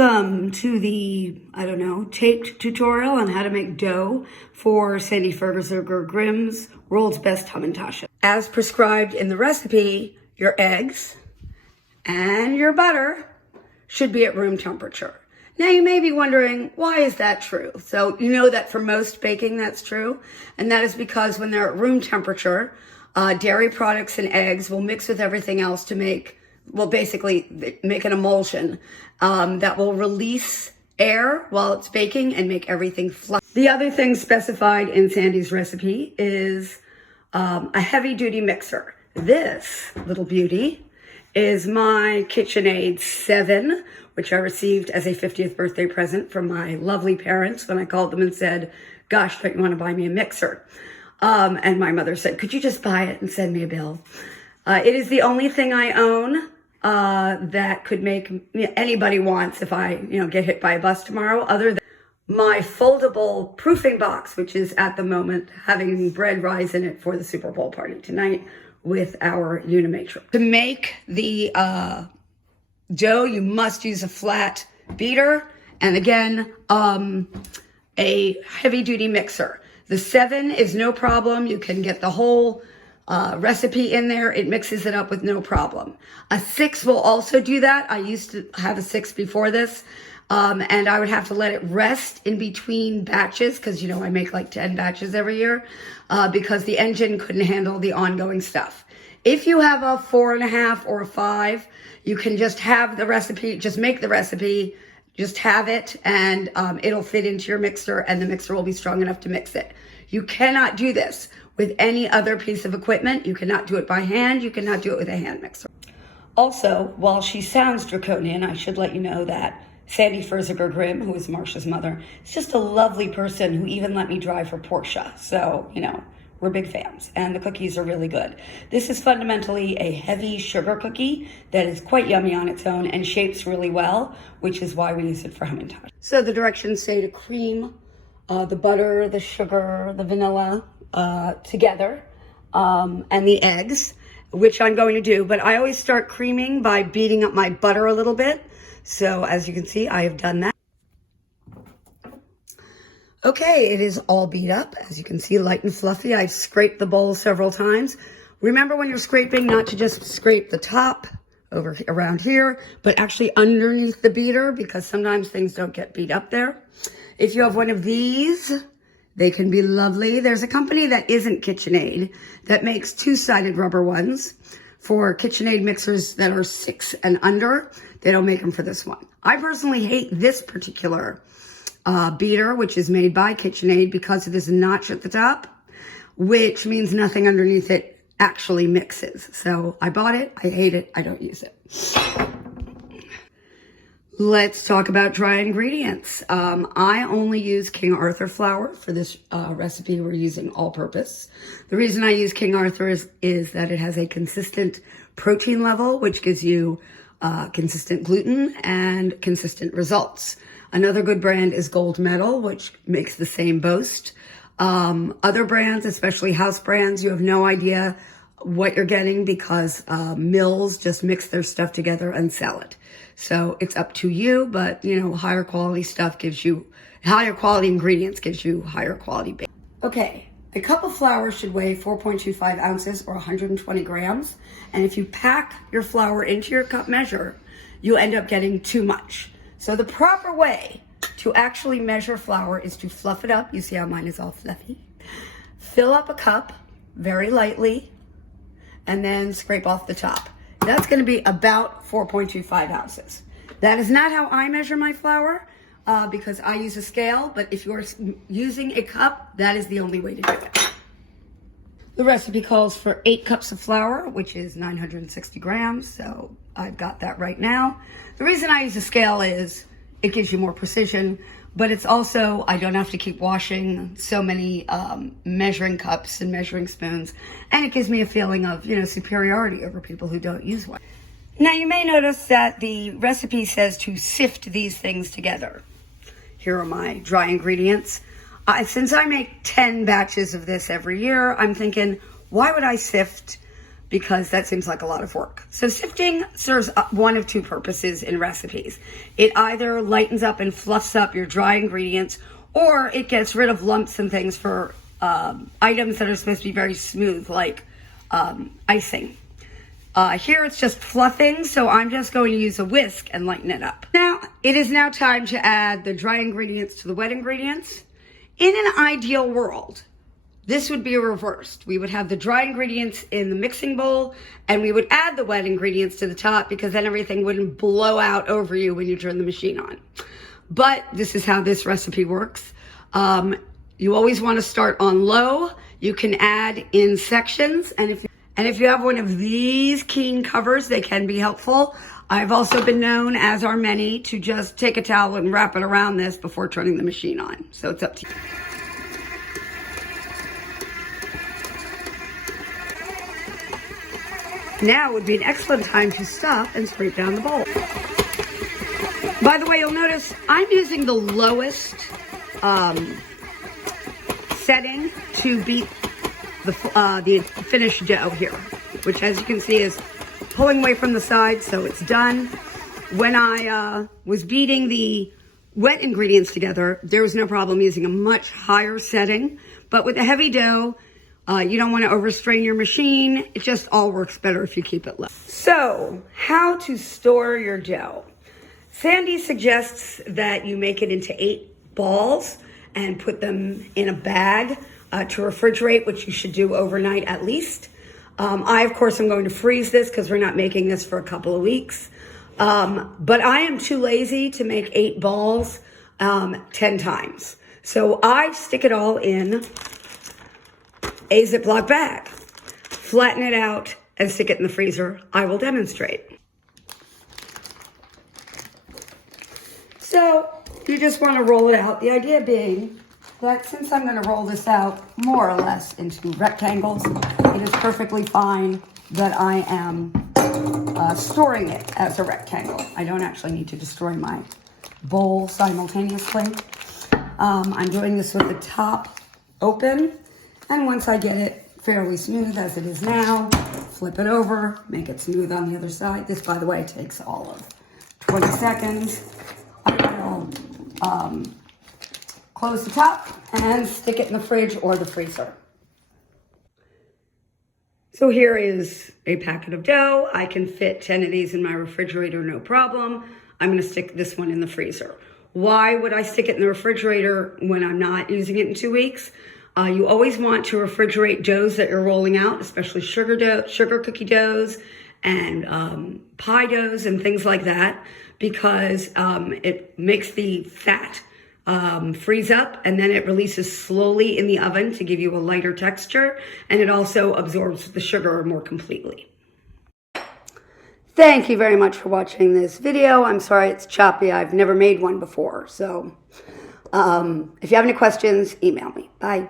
Welcome to the, taped tutorial on how to make dough for Sandy Ferziger Grimm's World's Best Hamantashen. As prescribed in the recipe, your eggs and your butter should be at room temperature. Now you may be wondering, why is that true? So you know that for most baking that's true, and that is because when they're at room temperature, dairy products and eggs will mix with everything else to make an emulsion that will release air while it's baking and make everything fluffy. The other thing specified in Sandy's recipe is a heavy-duty mixer. This little beauty is my KitchenAid 7, which I received as a 50th birthday present from my lovely parents when I called them and said, gosh, don't you want to buy me a mixer? And my mother said, could you just buy it and send me a bill? It is the only thing I own that could make anybody wants if I, get hit by a bus tomorrow, other than my foldable proofing box, which is at the moment having bread rise in it for the Super Bowl party tonight with our Unimatrix. To make the dough, you must use a flat beater and again, a heavy-duty mixer. The 7 is no problem. You can get the whole recipe in there. It mixes it up with no problem. A 6 will also do that. I used to have a 6 before this, and I would have to let it rest in between batches because, I make like 10 batches every year because the engine couldn't handle the ongoing stuff. If you have a 4.5 or a 5, you can just have the recipe, just make the recipe, just have it, and it'll fit into your mixer, and the mixer will be strong enough to mix it. You cannot do this with any other piece of equipment. You cannot do it by hand. You cannot do it with a hand mixer. Also, while she sounds draconian, I should let you know that Sandy Ferziger Grimm, who is Marsha's mother, is just a lovely person who even let me drive her Porsche. So, we're big fans, and the cookies are really good. This is fundamentally a heavy sugar cookie that is quite yummy on its own and shapes really well, which is why we use it for Hamantashen. So the directions say to cream the butter, the sugar, the vanilla together, and the eggs, which I'm going to do. But I always start creaming by beating up my butter a little bit. So as you can see, I have done that. Okay, it is all beat up. As you can see, light and fluffy. I've scraped the bowl several times. Remember when you're scraping not to just scrape the top over around here, but actually underneath the beater, because sometimes things don't get beat up there. If you have one of these, they can be lovely. There's a company that isn't KitchenAid that makes 2-sided rubber ones for KitchenAid mixers that are 6 and under. They don't make them for this one. I personally hate this particular beater, which is made by KitchenAid because of this notch at the top, which means nothing underneath it actually mixes. So I bought it. I hate it. I don't use it. Let's talk about dry ingredients. I only use King Arthur flour for this recipe. We're using all-purpose. The reason I use King Arthur is that it has a consistent protein level, which gives you consistent gluten and consistent results. Another good brand is Gold Medal, which makes the same boast. Other brands, especially house brands, you have no idea what you're getting because mills just mix their stuff together and sell it. So it's up to you, but higher quality stuff gives you, higher quality ingredients gives you higher quality bake. Okay, a cup of flour should weigh 4.25 ounces or 120 grams. And if you pack your flour into your cup measure, you end up getting too much. So the proper way to actually measure flour is to fluff it up. You see how mine is all fluffy. Fill up a cup very lightly and then scrape off the top. That's going to be about 4.25 ounces. That is not how I measure my flour because I use a scale, but if you're using a cup, that is the only way to do it. The recipe calls for 8 cups of flour, which is 960 grams, so I've got that right now. The reason I use a scale is it gives you more precision, but it's also, I don't have to keep washing so many measuring cups and measuring spoons, and it gives me a feeling of, superiority over people who don't use one. Now, you may notice that the recipe says to sift these things together. Here are my dry ingredients. Since I make 10 batches of this every year, I'm thinking, why would I sift because that seems like a lot of work. So sifting serves one of two purposes in recipes. It either lightens up and fluffs up your dry ingredients, or it gets rid of lumps and things for items that are supposed to be very smooth, like icing. Here it's just fluffing, so I'm just going to use a whisk and lighten it up. Now, it is now time to add the dry ingredients to the wet ingredients. In an ideal world, this would be reversed. We would have the dry ingredients in the mixing bowl, and we would add the wet ingredients to the top, because then everything wouldn't blow out over you when you turn the machine on. But this is how this recipe works. You always want to start on low. You can add in sections, and if you have one of these Keen covers, they can be helpful. I've also been known, as are many, to just take a towel and wrap it around this before turning the machine on. So it's up to you. Now would be an excellent time to stop and scrape down the bowl. By the way, you'll notice I'm using the lowest setting to beat the finished dough here, which, as you can see, is pulling away from the side, so it's done. When I was beating the wet ingredients together, there was no problem using a much higher setting, but with a heavy dough, you don't want to overstrain your machine. It just all works better if you keep it low. So, how to store your dough. Sandy suggests that you make it into 8 balls and put them in a bag to refrigerate, which you should do overnight at least. I, of course, am going to freeze this because we're not making this for a couple of weeks. But I am too lazy to make 8 balls 10 times. So I stick it all in a Ziploc bag, flatten it out, and stick it in the freezer. I will demonstrate. So you just want to roll it out. The idea being that since I'm going to roll this out more or less into rectangles, it is perfectly fine that I am storing it as a rectangle. I don't actually need to destroy my bowl simultaneously. I'm doing this with the top open, and once I get it fairly smooth as it is now, flip it over, make it smooth on the other side. This, by the way, takes all of 20 seconds. I will close the top and stick it in the fridge or the freezer. So here is a packet of dough. I can fit 10 of these in my refrigerator, no problem. I'm gonna stick this one in the freezer. Why would I stick it in the refrigerator when I'm not using it in 2 weeks? You always want to refrigerate doughs that you're rolling out, especially sugar cookie doughs and pie doughs and things like that, because it makes the fat freeze up, and then it releases slowly in the oven to give you a lighter texture, and it also absorbs the sugar more completely. Thank you very much for watching this video. I'm sorry it's choppy. I've never made one before, so if you have any questions, email me. Bye.